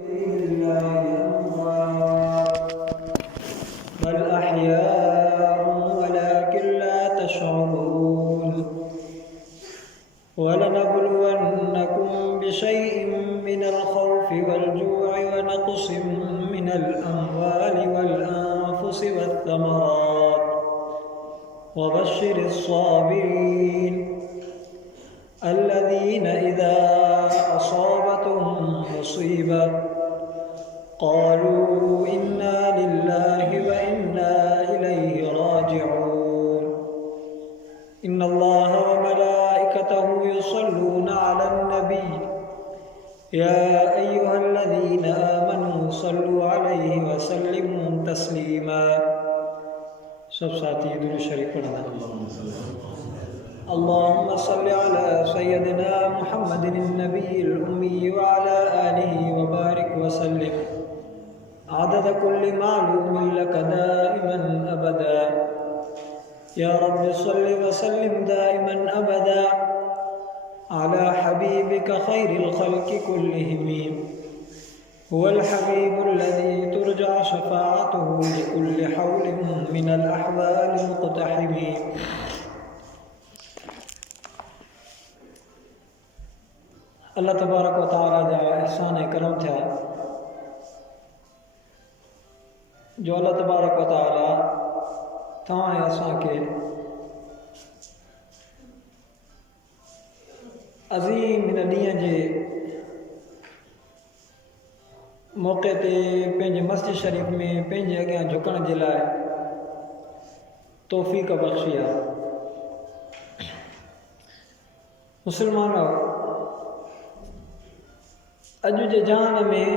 لله أموات بل أحياء ولكن لا تشعرون ولنبلونكم بشيء من الخوف والجوع ونقص من الأموال والأنفس والثمرات وبشر الصابرين الذين إذا أصابتهم مصيبة قالوا إنا لله وإنا إليه راجعون إن الله وملائكته يصلون على النبي يا أيها الذين آمنوا صلوا عليه وسلموا تسليما सब साथी दुरूद शरीफ पढ़ना اللهم صل على سيدنا محمد النبي الأمي وعلى آله وبارك وسلم عدد كل معلوم لك دائما أبدا يا رب صل وسلم دائما أبدا على حبيبك خير الخلق كلهم هو الحبيب الذي ترجى شفاعته لكل حول من الأحوال المقتحم अल्लाह तबारक व तआला जा एहसान करम थिया जो अल्लाह तबारक व तआला तव्हां असांखे अज़ीम हिन ॾींहं जे मौक़े ते पंहिंजे मस्जिद शरीफ़ में पंहिंजे अॻियां झुकण जे लाइ तौफ़ीक़ बख़्शी आहे। मुस्लमानो अॼु जे जहान में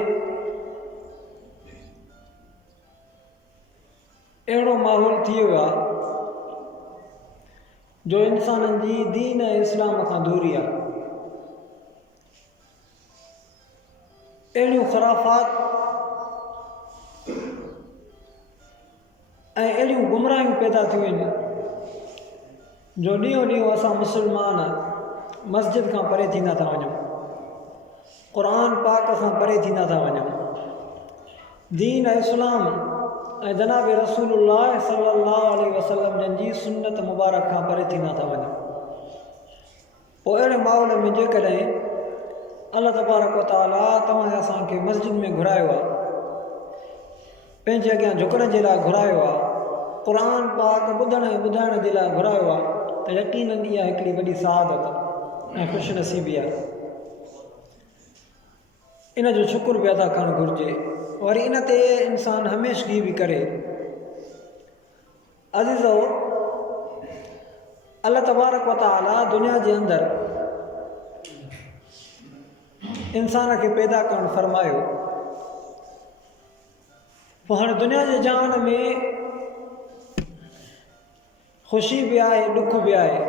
अहिड़ो माहौल थी वियो आहे जो इंसाननि जी दीन इस्लाम खां दूरी आहे। अहिड़ियूं ख़ुराफ़ात ऐं अहिड़ियूं गुमराहियूं पैदा थियूं आहिनि जो ॾींहों ॾींहुं असां मुस्लमान मस्जिद खां परे थींदा था वञूं, क़ुरान पाक खां परे थींदा था वञूं, दीन इस्लाम ऐं जनाब रसूलुल्लाह सल्लल्लाहु अलैहि वसल्लम जन जी सुन्नत मुबारक खां परे थींदा था वञूं। पोइ अहिड़े माहौल में जेकॾहिं अल्लाह तबारक व तआला तव्हां असांखे मस्जिद में घुरायो आहे, पंहिंजे अॻियां झुकण जे लाइ घुरायो आहे, क़ुरान पाक ॿुधण ऐं ॿुधाइण जे लाइ घुरायो आहे, त यकीनन इहा हिकिड़ी वॾी सआदत ऐं ख़ुशनसीबी आहे। इन जो शुक्र बि अदा करणु घुरिजे, वरी इन ते इंसानु हमेशगी बि करे। अज़ीज़ो, अल्लाह तबारक व तआला दुनिया जे अंदरि इंसान खे पैदा करणु फरमायो। पोइ हाणे दुनिया जे जहान में ख़ुशी बि आहे, ॾुख बि आहे।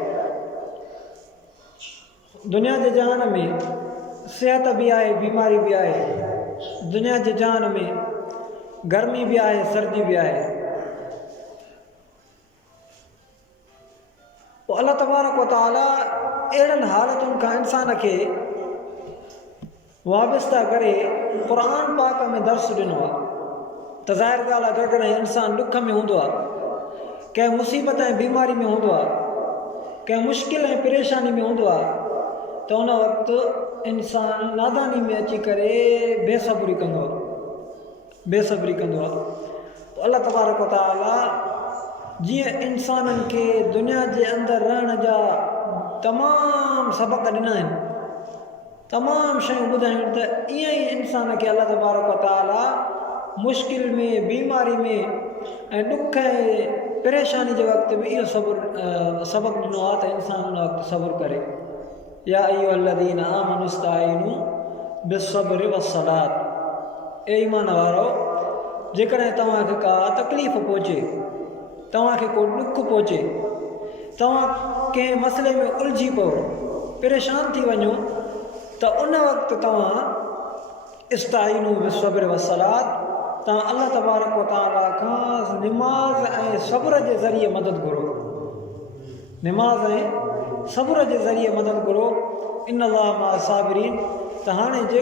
दुनिया जे जहान में सिहत बि आहे, बीमारी बि आहे। दुनिया जे जहान में गर्मी बि आहे, सर्दी बि आहे। पोइ अल्लाह तबारक व तआला अहिड़नि हालतुनि खां इंसान खे वाबस्ता करे क़ुरान पाक में दर्स ॾिनो आहे। त ज़ाहिर ॻाल्हि आहे, जेकॾहिं इंसानु ॾुख में हूंदो आहे, कंहिं मुसीबत ऐं बीमारी में हूंदो आहे, कंहिं मुश्किल ऐं परेशानी में हूंदो आहे, त उन वक़्तु इंसानु नादानी में अची करे बेसब्री कंदो आहे। पोइ अल्लाह तबारक व तआला जीअं इंसाननि खे दुनिया जे अंदरि रहण जा तमामु सबक़ ॾिना आहिनि, तमामु शयूं ॿुधायूं, त ईअं ई इंसान खे अल्लाह तबारक व तआला मुश्किल में, बीमारी में ऐं ॾुख ऐं परेशानी जे वक़्तु बि इहो सबक़ ॾिनो आहे त इंसानु उन वक़्तु सब्र करे। या अय्युहल्लज़ीना आमनू इस्तईनू बिस्सब्रि वस्सलात। ए ईमान वारो, जेकॾहिं तव्हांखे का तकलीफ़ पहुचे, तव्हांखे को ॾुख पहुचे, तव्हां कंहिं मसइले में उलझी पओ, परेशान थी वञो, त उन वक़्तु तव्हां इस्तईनू बिस्सब्रि वस्सलात, तव्हां अल्लाह तबारक व तआला खां निमाज़ ऐं सब्र जे ज़रिए मदद घुरो। निमाज़ ऐं सब्र जे ज़रिए मदद घुरो। इन अल्लाह मा साबिरीन। त हाणे जे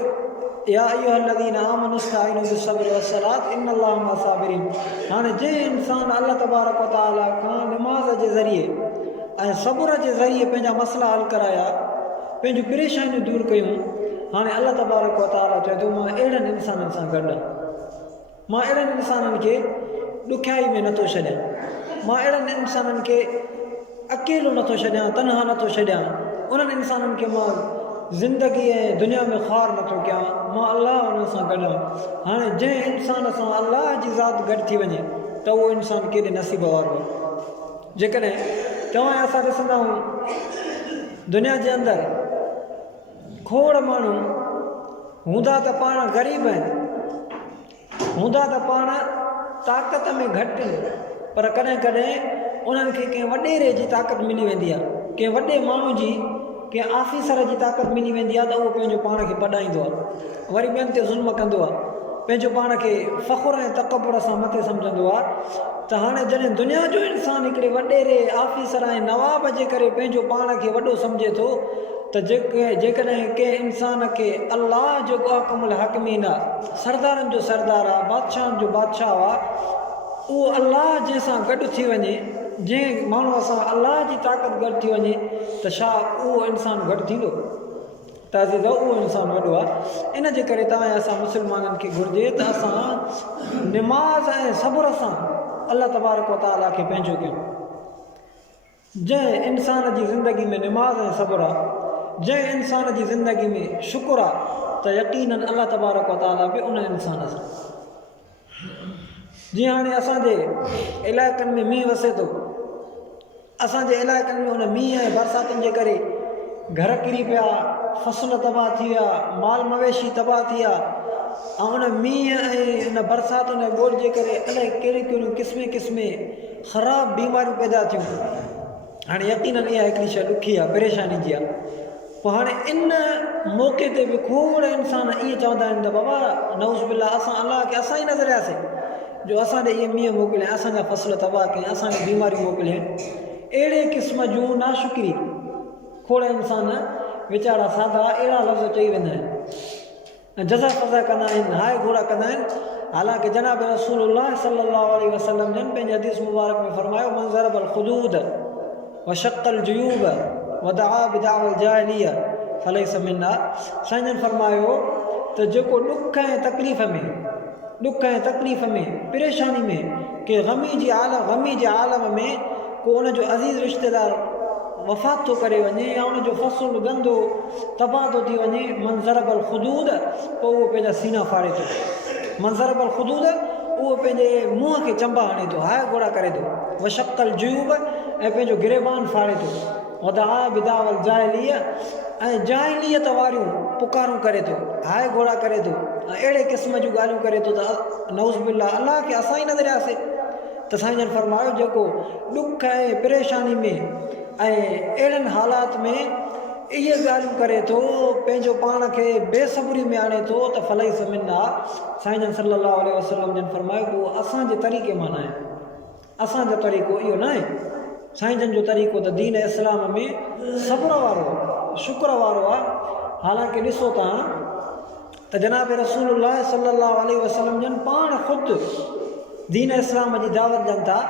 या अय्युहल्लज़ीन आमनु इस्तईनु बिस्सब्रि वस्सलात इन्नल्लाह मअ साबिरीन। हाणे जंहिं इंसान अल्लाह तबारक व तआला खां निमाज़ जे ज़रिए ऐं सब्र जे ज़रिए पंहिंजा मसला हल कराया, पंहिंजूं परेशानियूं दूर कयूं, हाणे अल्लाह तबारक व तआला चए थो मां अहिड़नि इंसाननि सां गॾु आहियां, मां अहिड़नि इंसाननि खे ॾुखियाई में नथो छॾियां, मां अहिड़नि इंसाननि खे अकेलो नथो छॾियां, तनहा नथो छॾियां, उन्हनि इंसाननि खे मां ज़िंदगी ऐं दुनिया में ख़्वार नथो कयां, मां अलाह उन सां गॾु आहियां। हाणे जंहिं इंसान सां अलाह जी ज़ात गॾु थी वञे त उहो इंसानु केॾे नसीब वारो आहे। जेकॾहिं तव्हां असां ॾिसंदा आहियूं दुनिया जे अंदरि खोड़ माण्हू हूंदा त पाण ग़रीब आहिनि, हूंदा त पाण ताक़त में घटि आहिनि, पर कॾहिं कॾहिं उन्हनि खे कंहिं वॾेरे जी ताक़त मिली वेंदी आहे, कंहिं वॾे माण्हू जी, कंहिं आफ़ीसर जी ताक़त मिली वेंदी आहे त उहो पंहिंजो पाण खे पढ़ाईंदो आहे, वरी ॿियनि ते ज़ुल्म कंदो आहे, पंहिंजो पाण खे फ़ख़ुर ऐं तकबुर सां मथे सम्झंदो आहे। त हाणे जॾहिं दुनिया जो इंसानु हिकिड़े वॾेरे आफ़ीसर ऐं नवाब जे करे पंहिंजो पाण खे वॾो सम्झे थो, त जेकॾहिं कंहिं इंसान खे अलाह जो अहकमुल हकमीन आहे, सरदारनि जो सरदार आहे, बादशाहनि जो बादशाह आहे, उहो अलाह जंहिंसां गॾु थी वञे, जंहिं माण्हूअ सां अलाह जी ताक़त गॾु थी वञे त छा उहो इंसानु गॾु थींदो? त अज़ीज़ो उहो इंसानु वॾो आहे। इन जे करे तव्हां असां मुस्लमाननि खे घुरिजे त असां निमाज़ ऐं सब्र सां अल्लाह तबारक व तआला खे पंहिंजो कयूं। जंहिं इंसान जी ज़िंदगी में निमाज़ ऐं सब्र आहे, जंहिं इंसान जी ज़िंदगी में शुक्र आहे, त यकीनन अल्लाह तबारक व तआला बि उन इंसान सां। जीअं हाणे असांजे इलाइक़नि में मींहुं वसे थो, असांजे इलाइक़नि में हुन मींहं ऐं बरसातुनि जे करे घर किरी पिया, फसल तबाह थी विया, माल मवेशी तबाह थी विया, ऐं उन मींहं ऐं उन बरसातुनि ऐं ॿोड़ जे करे अलाए कहिड़ियूं कहिड़ियूं क़िस्मे ख़राबु बीमारियूं पैदा थियूं। हाणे यकीनन इहा हिकिड़ी शइ ॾुखी आहे, परेशानी जी आहे। पोइ हाणे इन मौक़े ते बि खोड़ इंसान इहे चवंदा आहिनि त बाबा नऊज़ बिल्लाह असां अलाह खे असां ई नज़रियासीं जो असांजे इहे मींहं मोकिलिया, असांजा फसल तबाह कया, असांखे बीमारियूं मोकिलिया। अहिड़े क़िस्म जूं नाशुक्री खोड़ इंसान वीचारा सादा अहिड़ा लफ़्ज़ चई वेंदा आहिनि ऐं जज़ा फ़ज़ा कंदा आहिनि, हाय घोड़ा कंदा आहिनि। हालांकि जनाब रसूलुल्लाह सल्लल्लाहु अलैहि वसल्लम जन पंहिंजे हदीस मुबारक में फरमायो मन ज़रबल खुदूद व शक़ल जुयूब व दआ बिदावल जाहिलिया फलैस मिन्ना। साईं जन फरमायो त जेको ॾुख ऐं तकलीफ़ में परेशानी में के ग़मी जे आलम में को उनजो अज़ीज़ रिश्तेदार वफ़ात थो करे वञे या उनजो फ़सुलु गंदो तबाह थो थी वञे, मंज़रबल ख़ुदूद, पोइ उहो पंहिंजा सीना फाड़े थो। मंज़रबल ख़ुदूद, उहो पंहिंजे मुंहं खे चंबा हणे थो, हाय घोड़ा करे थो। वशक़ल जुयूब, ऐं पंहिंजो गिरेबान फाड़े थो। वदआ बिदावल जाहिलिया, ऐं जाहिलियत वारियूं पुकारूं करे थो, हाय घोड़ा करे थो, ऐं अहिड़े क़िस्म जूं ॻाल्हियूं करे थो त नऊज़ बिल्लाह अलाह खे असां ई नज़रियासीं। त साईं जन फरमायो जेको ॾुख ऐं परेशानी में ऐं अहिड़नि हालात में इहे ॻाल्हियूं करे थो, पंहिंजो पाण खे बेसब्री में आणे थो, त फलैस मिन्ना। साईं जन सल्लल्लाहु अलैहि वसल्लम जन फरमायो उहो असांजे तरीक़े मां न आहे, असांजो तरीक़ो इहो न आहे। साईं जन जो तरीक़ो त दीन इस्लाम में सब्र वारो, शुक्र वारो आहे। हालांकि ॾिसो तव्हां त जनाब रसूलुल्लाह सल्लल्लाहु अलैहि वसल्लम जन पाण ख़ुदि दीन इस्लाम जी दावत ॾियनि था,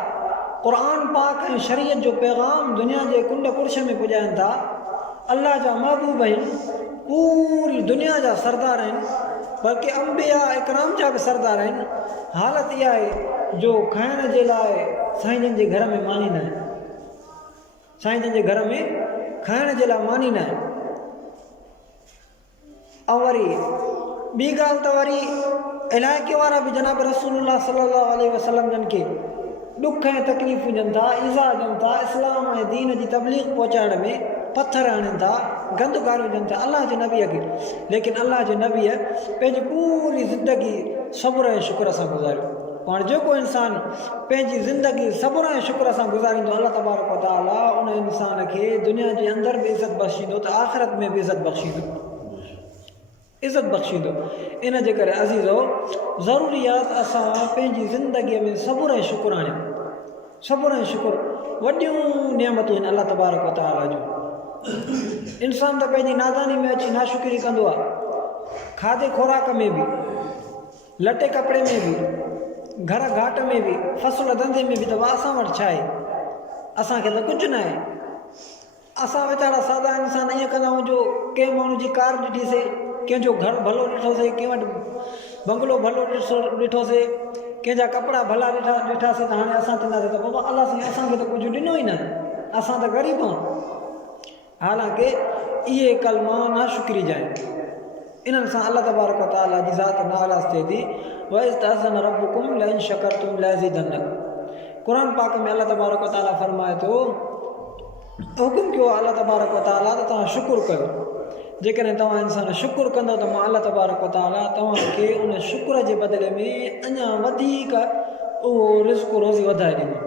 क़ुरान पाक ऐं शरीयत जो पैगाम दुनिया जे कुंड कुर्श में पुॼाइनि था। अल्लाह जा महबूब आहिनि, पूरी दुनिया जा सरदार आहिनि, बल्कि अंबिया इकराम जा बि सरदार आहिनि। हालत इहा आहे जो खाइण जे लाइ साईं जन जे घर में मानी न आहे, साईं जन जे घर में खाइण जे लाइ मानी न आहे। ऐं वरी ॿी ॻाल्हि त वरी इलाइक़े वारा बि जनाब रसूलुल्लाह सल्लल्लाहु अलैहि वसल्लम जन खे ॾुख ऐं तकलीफ़ूं ॾियनि था, ईज़ा ॾियनि था, इस्लाम ऐं दीन जी तबलीग पहुचाइण में पथर हणनि था, गंद गारियूं ॾियनि था अलाह जे नबीअ खे। लेकिन अलाह जे नबीअ पंहिंजी पूरी ज़िंदगी सब्र ऐं शुक्र सां गुज़ारियो। पाण जेको इंसानु पंहिंजी ज़िंदगी सब्र ऐं शुक्र सां गुज़ारींदो, अल्लाह तबारक व तआला उन इंसान खे दुनिया जे अंदरि बि इज़त बख़्शींदो त आख़िरत में बि इज़त बख़्शींदो। इन जे करे अज़ीज़ो ज़रूरी आहे त असां पंहिंजी ज़िंदगीअ में सब्र ऐं शुक्र आणियूं। सब्र ऐं शुक्र वॾियूं नियमतूं आहिनि अल्लाह तबारक व तआला जूं। इंसान त पंहिंजी नादानी में अची नाशुक्री कंदो आहे, खाधे खुराक में बि, लटे कपिड़े में बि, घर घाट में बि, फसल धंधे में बि, त असां वटि छा आहे? असांखे त कुझु न आहे। असां वीचारा सादा इंसान ईअं कंदा आहियूं जो कंहिं माण्हू जी कार ॾिठीसीं, कंहिंजो घर भलो ॾिठोसीं, कंहिं वटि बंगलो भलो ॾिठोसीं, कंहिंजा कपिड़ा भला ॾिठासीं, त हाणे असां चवंदासीं त बाबा अलाह साईं असांखे त कुझु ॾिनो ई न, असां त ग़रीब आहियूं। हालांकि इहे कलमा नाशुक्रीजा आहिनि। इन्हनि सां अलाह तबारक व तआला जी ज़ात नाराज़ थिए थी। वइज़तअज़न रब्बुकुम लइन शकरतुम लअज़ीदन्नकुम। क़ुरान पाक में अलाह तबारक व तआला फरमाए थो, हुकुम कयो अलाह तबारक व तआला त तव्हां शुकुर कयो। जेकॾहिं तव्हां इंसान शुकुर कंदो त मां अलाह तबारक व तआला तव्हांखे उन शुकुर जे बदिले में अञा वधीक उहो रिज़्क़ रोज़ी वधाए ॾींदो।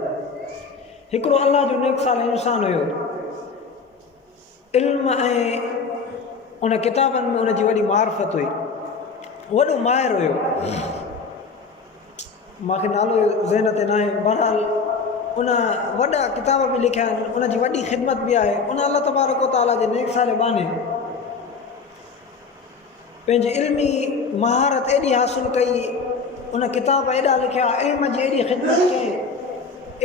हिकिड़ो अलाह जो नेक साल इंसान हुयो, इल्म ऐं उन किताबनि में उनजी वॾी मार्फत हुई, वॾो माहिर हुयो। मूंखे नालो ज़हन ते न आहे, बहरहाल उन वॾा किताब बि लिखिया आहिनि, उनजी वॾी ख़िदमत बि आहे। उन अलाह तबारक व तआला जे नेक साल बाने पंहिंजी इल्मी महारत एॾी हासिलु कई, उन किताब एॾा लिखिया, इल्म जी एॾी ख़िदमत कयईं,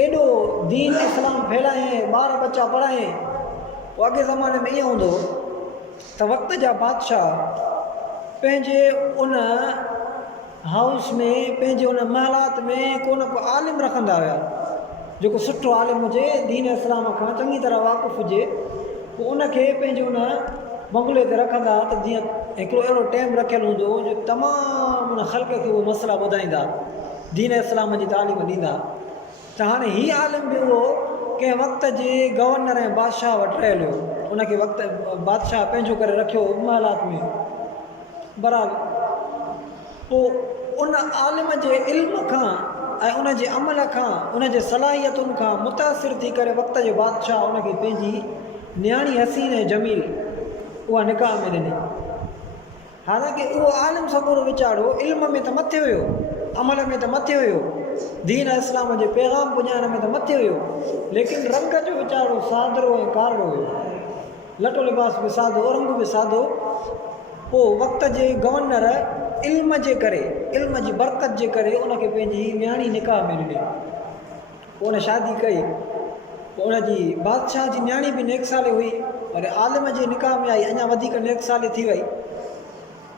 एॾो दीन इस्लाम फैलायईं, ॿार बच्चा पढ़ायईं। पोइ अॻे ज़माने में ईअं हूंदो त वक़्त जा बादशाह पंहिंजे उन हाउस में, पंहिंजे उन महलात में को न को आलिम रखंदा हुया, जेको सुठो आलिम हुजे, दीन इस्लाम खां चङी तरह वाक़ुफ़ु हुजे। पोइ उनखे पंहिंजे उन बंगले ते रखंदा, त जीअं हिकिड़ो अहिड़ो टाइम रखियलु हूंदो जो तमामु उन ख़ल्क़ खे उहे मसइला ॿुधाईंदा, दीन इस्लाम जी तालीम ॾींदा। त हाणे हीउ आलिम बि उहो कंहिं वक़्त जे गवर्नर ऐं बादशाह वटि रहियल हुयो, उनखे वक़्त बादशाह पंहिंजो करे रखियो महलात में। बहरहाल पोइ उन आलिम जे इल्म खां ऐं उन जे अमल खां, उन जे सलाहियतुनि खां मुतासिर थी करे वक़्त जो बादशाह उनखे पंहिंजी न्याणी हसीन ऐं जमील उहा निकाह में ॾिनी। हालांकि उहो आलिम सॻोरो वीचारो इल्म में त मथे हुयो, अमल में त मथे हुयो, दीन इस्लाम जे पैगाम पुॼाइण में त मथे हुयो, लेकिन रंग जो वीचारो सादरो ऐं कारो हुयो, लटो लिबास बि सादो, रंग बि सादो। पोइ वक़्त जे गवर्नर इल्म जे करे, इल्म जी बरकत जे करे उनखे पंहिंजी न्याणी निकाह में ॾिनी। पोइ उन शादी कई। पोइ उनजी बादशाह जी न्याणी बि नेक साले हुई, पर आलिम जे निकाह में आई, अञा वधीक नेक साले थी वई।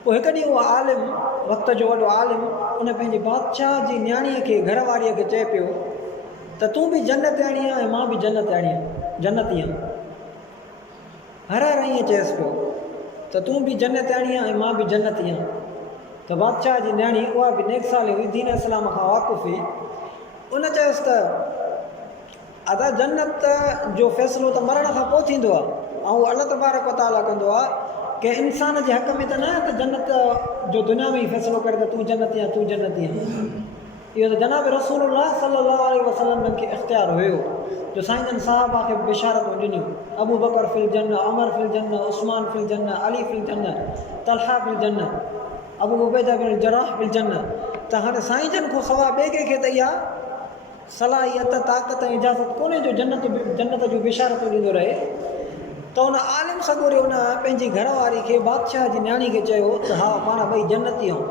पोइ हिकु ॾींहुं उहो आलिम, वक़्त जो वॾो आलिम, उन पंहिंजी बादशाह जी न्याणीअ खे, घर वारीअ खे चए पियो त तूं बि जन्नत आणी आहीं ऐं मां बि जन्नत आणी आहियां, जन्नती आहियां। हर ईअं चएसि पियो त तूं बि जन्नत आणी आहीं ऐं मां बि जन्नती आहियां। त बादशाह जी न्याणी, उहा बि नेक साले हुई, दीन इस्लाम खां वाक़ुफ़ हुई, उन चयसि त अदा जन्नत जो फ़ैसिलो त मरण खां पोइ थींदो आहे, ऐं उहो अल्लाह तबारक व तआला कंदो आहे कि इंसान जे हक़ में त न त जन्नत जो दुनिया में ई फ़ैसिलो करे त तूं जन्नती आहीं, तूं जन्नती आहीं। इहो त जनाब रसूलुल्लाह सल्लल्लाहु अलैहि वसल्लम खे इख़्तियार हुयो, जो साईं जन साहबा खे बिशारतूं ॾिनियूं, अबू बकर फिल जन्नह, उमर फिल जन्नह, उस्मान फिल जन्नह, अली फिल जन्नह, तलहा फिल जन्नह, अबू उबैदा बिन जराह फिल जन्नह। त हाणे साईं जन खां सवाइ ॿिए कंहिंखे त इहा सलाहियत, ताक़त ऐं इजाज़त कोन्हे जो जन्नत जूं बिशारतूं ॾींदो रहे। त उन आलिम सॻोरे उन पंहिंजी घरवारी खे, बादशाह जी न्याणी खे चयो त हा पाण ॿई जन्नती आहियूं।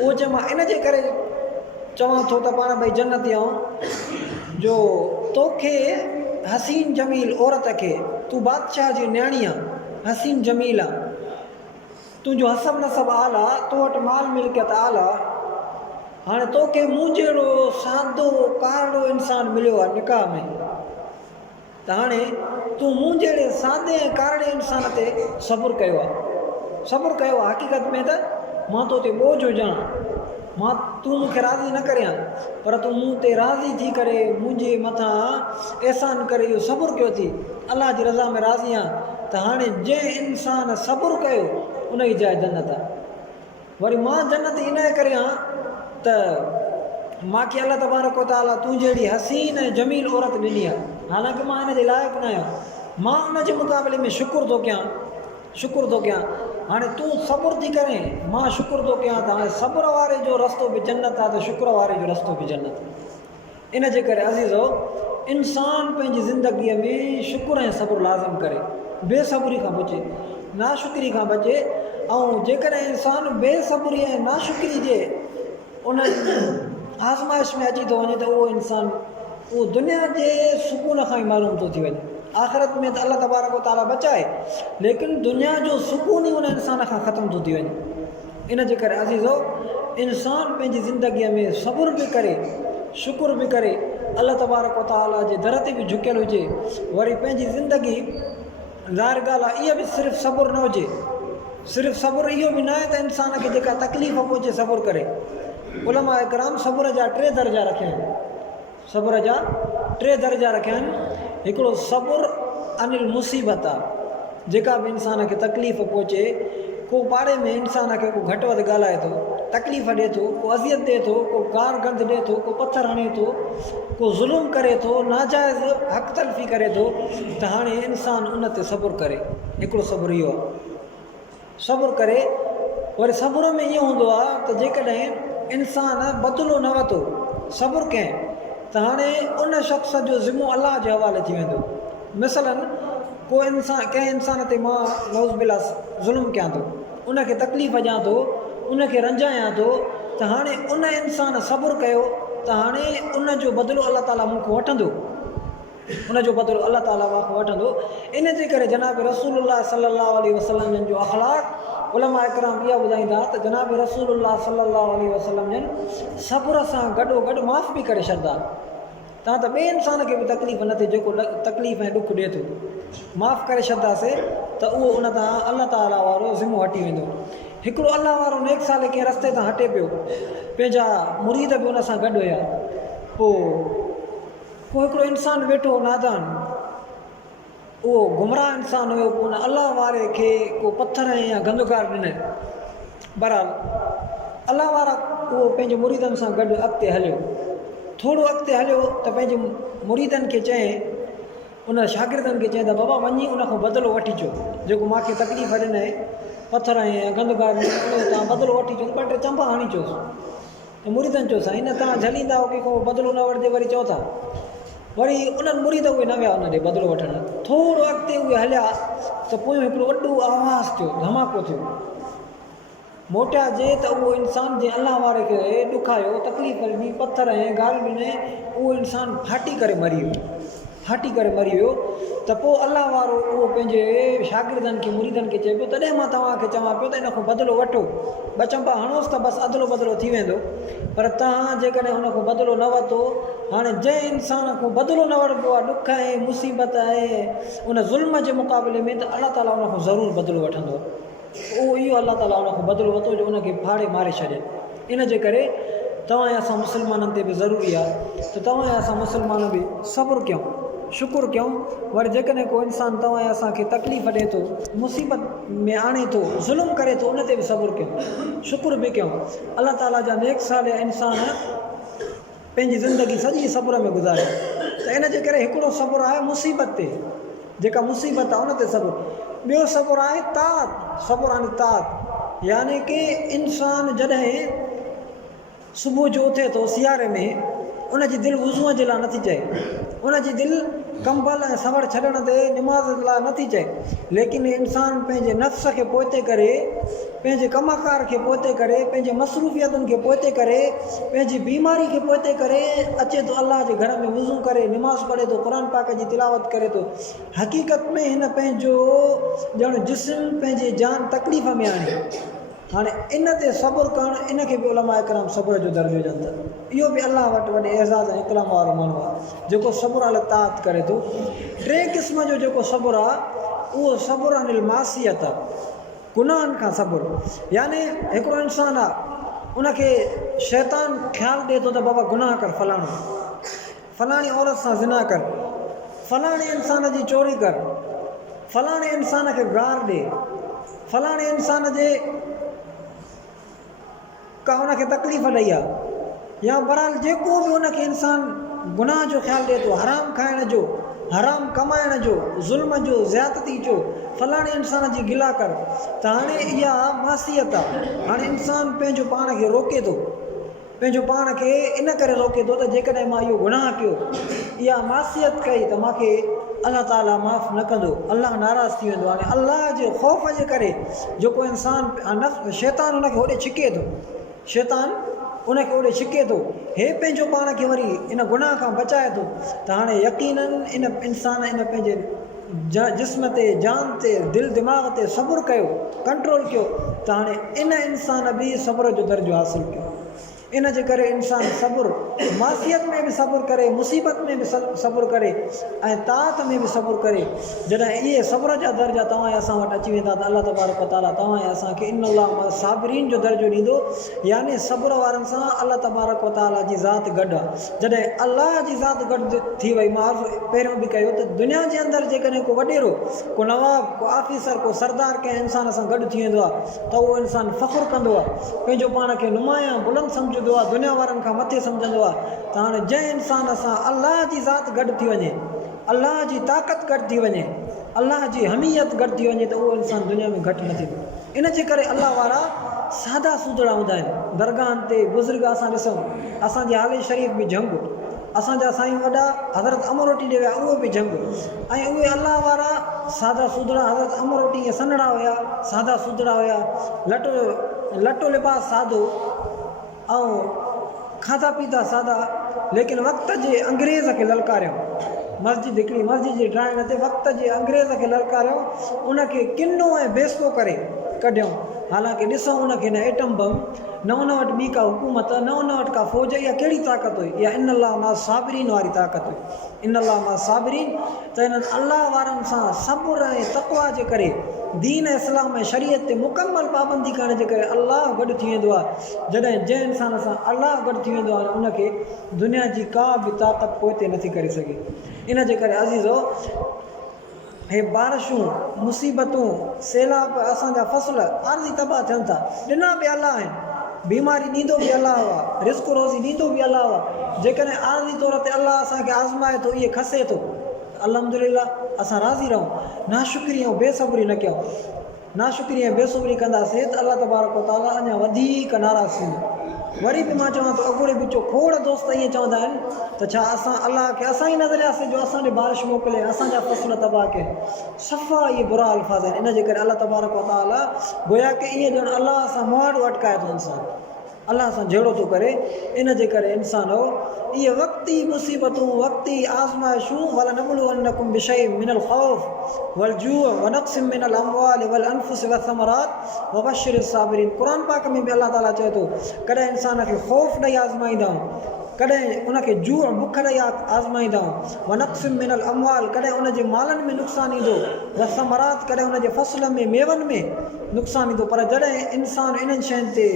उहो चयो मां इन जे करे चवां थो त पाण ॿई जन्नती आहियूं जो तोखे हसीन जमील औरत खे, तूं बादशाह जी न्याणी आहे, हसीन जमील आहे, तुंहिंजो हसब नसब आला, तो वटि माल मिल्कियत आला, हाणे तोखे मूं जहिड़ो सादो कारो इंसान मिलियो आहे निकाह में, त हाणे तूं मूं जहिड़े सादे ऐं कारड़े इंसान ते सब्र कयो आहे, सब्र कयो आहे। हक़ीक़त में त मां तो ते बोझ हुजां, तूं मूंखे राज़ी न करियां, पर तूं मूं ते राज़ी थी करे मुंहिंजे मथां अहसान करे इहो सब्र कयो थी, अलाह जी रज़ा में राज़ी आहियां। त हाणे जंहिं इंसान सब्र कयो उन जी जाइ जन्नत आहे। वरी मां जन्नत इन करे आहियां त मूंखे अलाह तबारक व तआला तूं जहिड़ी हसीन ऐं जमील औरत ॾिनी आहे, हालांकि मां हिन जे लाइक़ु न आहियां, मां उन जे मुक़ाबले में शुकुर थो कयां, शुकुर थो कयां। हाणे तूं सब्र थी करे, मां शुकुर थो कयां, त हाणे सब्र वारे जो रस्तो बि जन्नत आहे, त शुकुर वारे जो रस्तो बि जन्नत आहे। इन जे करे अज़ीज़ो, इंसान पंहिंजी ज़िंदगीअ में शुकुर ऐं सब्र लाज़िम करे, बेसब्री खां बचे। नाशुक्री खां बचे। ऐं जेकॾहिं इंसानु बेसब्री ऐं नाशुक्री जे उन आज़माइश में अची थो वञे त उहो इंसानु उहो दुनिया जे सुकून खां ई मालूम थो थी वञे। आख़िरत में त अलाह तबारक व तआला बचाए, लेकिन दुनिया जो सुकून ई उन इंसान खां ख़तमु थो थी वञे। इन जे करे अज़ीज़ो, इंसानु पंहिंजी ज़िंदगीअ में सब्र बि करे, शुकुर बि करे, अलाह तबारक व तआला जे दर ते बि झुकियल हुजे। वरी पंहिंजी ज़िंदगी ज़ाहिर ॻाल्हि आहे, इहा बि सिर्फ़ु सब्र न हुजे। सिर्फ़ु सब्र इहो बि न आहे त इंसान खे जेका तकलीफ़ पहुचे सब्र करे। उलमा इकराम सब्र जा 3 दर्जा रखिया आहिनि। सब्र जा 3 दर्जा रखिया आहिनि। हिकिड़ो सब्र अनिल मुसीबत आहे, जेका बि इंसान खे तकलीफ़ पहुचे। को पाड़े में इंसान खे को घटि वधि ॻाल्हाए थो, तकलीफ़ ॾिए थो, को अज़ियत ॾिए थो, को गार गंद ॾिए थो, को पथर हणे थो, को ज़ुल्म करे थो, नाजाइज़ हक़ तलफ़ी करे थो, त हाणे इंसानु उन ते सब्र करे। हिकिड़ो सब्र इहो आहे, सब्र करे। वरी सब्र में इहो हूंदो आहे त जेकॾहिं इंसानु बदिलो न वरितो, सब्र कंहिं, त हाणे उन शख़्स जो ज़िम्मो अलाह जे हवाले थी वेंदो। मिसलन को इंसान कंहिं इंसान ते मां नौज़ बिल्ला ज़ुल्म कयां थो, उनखे तकलीफ़ ॾियां थो, उनखे रंजायां थो, त हाणे उन इंसानु सब्र कयो त हाणे उन जो बदिलो अलाह ताला मूंखां वठंदो। उन जो बदिलो अलाह ताला मूंखां वठंदो। इन जे करे जनाब रसूलुल्लाह सल्लल्लाहु अलैहि वसल्लम जन जो अख़लाक़ उलमा इकराम इहा ॿुधाईंदा त जनाब रसूलुल्लाह सल्लल्लाहु अलैहि वसल्लम जन सब्र सां गॾोगॾु माफ़ बि करे छॾंदा। तव्हां त ॿिए इंसान खे बि तकलीफ़ न थिए, जेको तकलीफ़ ऐं ॾुख ॾिए थो, माफ़ु करे छॾंदासीं त उहो उन तां अलाह ताला वारो ज़िम्मो हटी वेंदो। हिकिड़ो अलाह वारो नेक साले कंहिं रस्ते तां हटे पियो, पंहिंजा मुरीद बि उन सां गॾु हुया। पोइ हिकिड़ो इंसानु वेठो नादान, उहो गुमराह इंसानु हुयो। पोइ उन अलाह वारे खे को पथर या गंदगार ॾिनई। बहरहाल अलाह वारा उहो पंहिंजे मुरीदनि सां गॾु अॻिते हलियो। थोरो अॻिते हलियो त पंहिंजे मुरीदनि खे चई, उन शागिर्दनि खे चई त बाबा वञी उनखां बदिलो वठी अचो, जेको मूंखे तकलीफ़ ॾिनई, पथर ऐं गंदगार ॾिनई, तव्हां बदिलो वठी अचो। 2-3 चंबा हणी अचोसि। त मुरीदनि चयो साईं, न तव्हां झलींदा हो कंहिंखां बदिलो न वठिजे, वरी चओ था। वरी उन्हनि मुरीद उहे न विया उन ॾे बदिलो वठणु। थोरो अॻिते उहे हलिया त पोइ हिकिड़ो वॾो आवाज़ु थियो, धमाको थियो। मोटिया जे त उहो इंसानु जंहिं अलाह वारे खे ॾुखायो, तकलीफ़ ॾिनी, पथर ऐं गाल ॾिनई, उहो इंसानु फाटी करे मरी वियो। फाटी करे मरी वियो त पोइ अलाह वारो उहो पंहिंजे शागिर्दनि खे मुरीदनि खे चए पियो, तॾहिं मां तव्हांखे चवां पियो त इन खां बदिलो वठो। 2 चंबा हणोसि त बसि अदलो बदिलो थी वेंदो। पर तव्हां जेकॾहिं हुन खां बदिलो न वरितो, हाणे जंहिं इंसान खां बदिलो न वठिबो आहे ॾुख ऐं मुसीबत ऐं उन ज़ुल्म जे मुक़ाबले में, त अलाह ताला उन खां ज़रूरु बदिलो वठंदो। उहो इहो अलाह ताला उन खां बदिलो वरितो जो उनखे फाड़े मारे छॾे। इन जे करे तव्हां ऐं असां मुस्लमाननि ते बि ज़रूरी आहे त तव्हां ऐं असां मुस्लमान बि सब्र कयूं, शुकुर कयूं। वरी जेकॾहिं को इंसानु तव्हां ऐं असांखे तकलीफ़ ॾिए थो, मुसीबत में आणे थो, ज़ुल्म करे थो, उन ते बि सब्र कयूं, शुकुर बि कयूं। अलाह ताला जा नेक साल इंसान पंहिंजी ज़िंदगी सॼी सब्र में गुज़ारे। त इन जे करे हिकिड़ो सब्र आहे मुसीबत ते, जेका मुसीबत आहे उन ते सब्र। ॿियो सब्र आहे तात, सब्र आने तात, यानी कि इंसानु जॾहिं सुबुह जो उथे थो सियारे में, उनजी दिलि वुज़ूअ जे लाइ नथी चए, उनजी दिलि कंबल ऐं सवड़ छॾण ते निमाज़ लाइ नथी चए, लेकिन इंसानु पंहिंजे नफ़्स खे पोइते करे, पंहिंजे कमकार खे पोइते करे, पंहिंजे मसरूफ़ियतुनि खे पोइते करे, पंहिंजी बीमारी खे पोइते करे अचे थो अलाह जे घर में वुज़ू करे, निमाज़ पढ़े थो, क़ुर पाक जी तिलावत करे थो। हक़ीक़त में हिन पंहिंजो ॼण जिस्म पंहिंजे जान तकलीफ़ में आणे। हाणे इन ते सब्र करणु, इन खे बि उलमा इकराम सब्र जो दर्जो ॾियनि था। इहो बि अलाह वटि वॾे एज़ाज़ ऐं इकराम वारो माण्हू आहे जेको सब्र अल तात करे थो। 3 क़िस्म जो जेको सब्र आहे उहो सब्र अनिल मासियत आहे, गुनाहनि खां सब्र। यानी हिकिड़ो इंसानु आहे, उनखे शैतान ख़्यालु ॾिए थो त बाबा गुनाह कर, फलाणी औरत सां ज़िना कर, फलाणे इंसान जी चोरी कर, फलाणे इंसान खे गार ॾे, फलाणे इंसान जे का उनखे तकलीफ़ ॾेई आहे, या बहरहाल जेको बि उनखे इंसानु गुनाह जो ख़्यालु ॾिए थो, हराम खाइण जो, हराम कमाइण जो, ज़ुल्म जो, ज़्यादती जो, फलाणे इंसान जी गिला कर, त हाणे इहा मासियत आहे। हाणे इंसानु पंहिंजो पाण खे रोके थो, पंहिंजो पाण खे इन करे रोके थो त जेकॾहिं मां इहो गुनाह कयो, इहा मासियत कई त मूंखे अलाह ताला माफ़ु न कंदो, अलाह नाराज़ थी वेंदो। हाणे अलाह जे ख़ौफ़ जे करे जेको इंसानु शैतान उनखे होॾे छिके थो, शैतान उनखे होॾे छिके थो, हे पंहिंजो पाण खे वरी इन गुनाह खां बचाए थो, त हाणे यकीनन इन इंसान इन पंहिंजे जिस्म ते, जान ते, दिलि दिमाग़ ते सब्र कयो, कंट्रोल कयो, त हाणे इन इंसान बि सब्र जो दर्जो हासिलु कयो। इन जे करे इंसानु सब्र, मासियत में बि सब्र करे, मुसीबत में बि सब्र करे ऐं ताक़त में बि सब्र करे। जॾहिं इहे सब्र जा दर्जा तव्हां ऐं असां वटि अची वेंदा त अलाह तबारक व तआला तव्हां ऐं असांखे इन अल्लाह मां साबिरीन जो दर्जो ॾींदो, यानी सब्र वारनि सां अलाह तबारक व तआला जी ज़ात गॾु आहे। जॾहिं अलाह जी ज़ात गॾु थी वई, मां पहिरियों बि कयो त दुनिया जे अंदरि जेकॾहिं को वॾेरो, को नवाब, को ऑफिसर, को सरदार कंहिं इंसान सां गॾु थी वेंदो आहे त उहो इंसानु फ़ख़ुरु कंदो आहे, पंहिंजो पाण खे नुमायां बुलंद सम्झंदो आहे, दुनिया वारनि खां मथे सम्झंदो आहे। त हाणे जंहिं इंसान सां अलाह जी ज़ात गॾु थी वञे, अलाह जी ताक़त गॾु थी वञे, अलाह जी हमीयत गॾु थी वञे, त उहो इंसानु दुनिया में घटि न थींदो। इन जे करे अलाह वारा सादा सूदड़ा हूंदा आहिनि। दरगाहनि ते बुज़ुर्ग असां ॾिसूं, असांजे हाले शरीफ़ बि जंग, असांजा साईं वॾा हज़रत अमर रोटी ॾे विया, उहो बि जंग, ऐं उहे अलाह वारा सादा सूदड़ा, हज़रत अमर रोटी ईअं सन्हड़ा हुया, सादा सूदड़ा हुया, लटो लिबास सादो ऐं खाधा पीता सादा, लेकिन वक़्त जे अंग्रेज़ खे ललकारियो, मस्जिद हिकिड़ी मस्जिद जी ड्राइंग ते वक़्त जे अंग्रेज़ खे ललकारियो, उनखे किनो ऐं बेसको करे कढियऊं। हालांकि ॾिसूं उनखे न एटम बम, न उन वटि ॿी का हुकूमत, न उन वटि का फ़ौज, या कहिड़ी ताक़त हुई, या इन अल्लाह मां साबिरीन वारी ताक़त हुई, इन अल्लाह मां साबिरीन। त इन्हनि अल्लाह वारनि सां सब्र ऐं तक़वा जे करे, दीन इस्लाम ऐं शरीयत ते मुकमल पाबंदी करण जे करे अल्लाह गॾु थी वेंदो आहे। जॾहिं जंहिं इंसान सां अल्लाह गॾु थी वेंदो आहे, उनखे दुनिया जी का बि ताक़त पोइ ते नथी करे सघे। इन जे करे अज़ीज़ो, हे बारिशूं, मुसीबतूं, सैलाब, असांजा फ़सुल आरज़ी तबाह थियनि था, ॾिना बि अलाह आहिनि, बीमारी ॾींदो बि अलाह आहे, रिस्क रोज़ी ॾींदो बि अलाह आहे। जेकॾहिं आरज़ी तौर ते अलाह असांखे आज़माए थो, इहे खसे थो, अल्हम्दुलिल्लाह असां राज़ी रहूं, नाशुक्री ऐं बेसब्री न कयूं। नाशुक्री ऐं बेसब्री कंदासीं त अलाह तबारक व तआला अञा वधीक नाराज़ थींदो। वरी बि मां चवां थो, अॻोड़े विचो खोड़ दोस्त ईअं चवंदा आहिनि त छा असां अलाह खे असां ई नज़रियासीं जो असां ॾे बारिश मोकिले, असांजा फ़सुल तबाह कनि। सफ़ा इहे बुरा अल्फाज़ आहिनि। इन जे करे अलाह तबारक व तआला गोया की ईअं ॼण अलाह सां मुआड़ो अटकाए थो इंसानु, अलाह सां जहिड़ो थो करे। इन जे करे इंसान हो इहे वक़्ती मुसीबतूं, वक़्ती आज़माइशूं, वलनबलुवन्नकुम बिशैइन मिनल ख़ौफ़ वल जूअ व नक़्सिम मिनल अमवाल वल अनफुस व समरात व बशिरिस साबिरीन। क़ुरान पाक में बि अलाह ताला चए थो, कॾहिं इंसान खे ख़ौफ़ ॾेई आज़माईंदा, कॾहिं उनखे जूअ बुख ॾेई आज़माईंदा, व नक़्सिम मिनल अमवाल, कॾहिं उनजे मालनि में नुक़सानु ईंदो, व समरात, कॾहिं उनजे फ़सुल में, मेवनि में नुक़सानु ईंदो। पर जॾहिं इंसानु इन्हनि शयुनि ते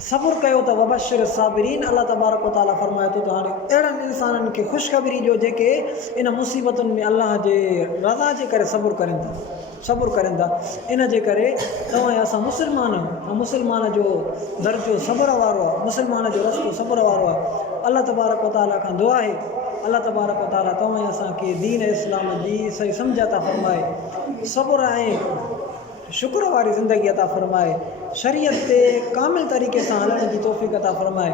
सब्र कयो त वबशिर साबिरीन, अलाह तबारक व तआला फरमाए थो त हाणे अहिड़नि इंसाननि खे ख़ुशख़बरी ॾियो जेके इन मुसीबतुनि में अलाह जे रज़ा जे करे सब्र करनि था। इन जे करे तव्हां असां मुस्लमान जो दर्जो सब्र वारो आहे, मुस्लमान जो रस्तो सब्र वारो आहे। अलाह तबारक व तआला खां दुआ आहे, अलाह तबारक व तआला तव्हां असांखे दीन इस्लाम जी सही सम्झ अता फरमाए, सब्र ऐं शुक्र वारी ज़िंदगी अता फरमाए, शरीयत ते कामिल तरीक़े सां हलण जी तौफ़ीक़ अता फरमाए।